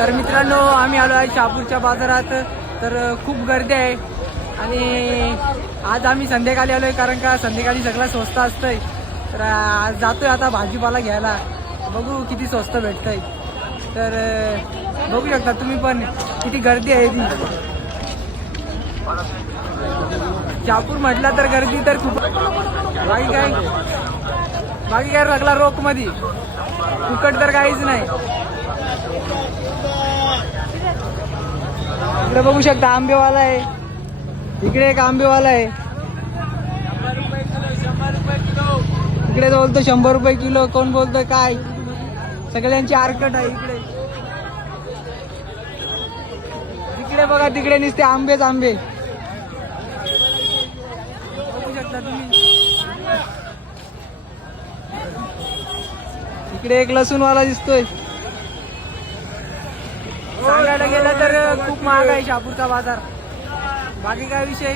तर मित्रांनो आम्ही आलो आहे शहापूरच्या बाजारात. तर खूप गर्दी आहे आणि आज आम्ही संध्याकाळी आलोय कारण का संध्याकाळी सगळं स्वस्त असतंय. तर आज जातोय आता भाजीपाला घ्यायला, बघू किती स्वस्त भेटतंय. तर बघू शकता तुम्ही पण किती गर्दी आहे ती. शहापूर म्हटलं तर गर्दी तर खूप. बाकी काय लागला रोख मध्ये फुकट तर काहीच नाही. इकडे बघू शकता आंबेवाला आहे, इकडे एक आंबेवाला आहे. इकडे बोलतो 100 रुपये किलो, कोण बोलतोय काय. सगळ्यांची आरकट आहे इकडे. इकडे बघा तिकडे नुसते आंबेच आंबे बघू शकता तुम्ही. इकडे एक लसूणवाला दिसतोय. सांगायला गेलं तर खूप महाग आहे शहापूरचा बाजार. बाकी काय विषय.